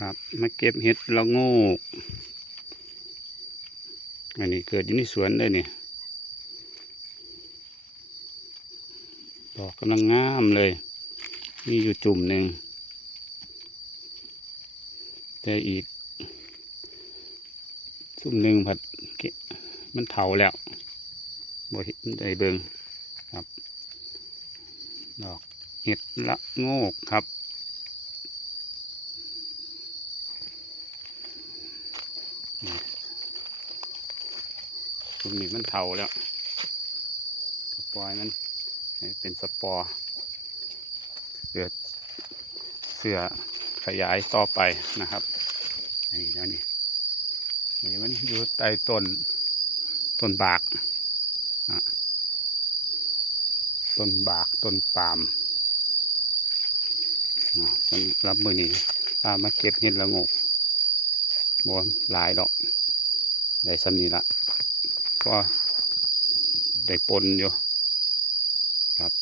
ครับมาเก็บเห็ดละโงกอันนี้เกิดอยู่ในสวนเลยเนี่ยดอกกำลังงามเลยมีอยู่จุ่มหนึ่งแต่อีกจุ่มหนึ่งผัดมันเถาแล้วบ่เห็นได้เบิ่งครับดอกเห็ดละโงกครับจุ่มนี้มันเถาแล้วปล่อยมันให้เป็นสปอร์เกิดเสือขยายต่อไปนะครับนี่แล้วนี่มันอยู่ใต้ต้นบากต้นบากต้นปาล์มสำหรับมือนี้พามาเก็บเห็ดละโงกบ่หลายดอกได้ซ้ำนี้ละก็ได้ปนอยู่ครับ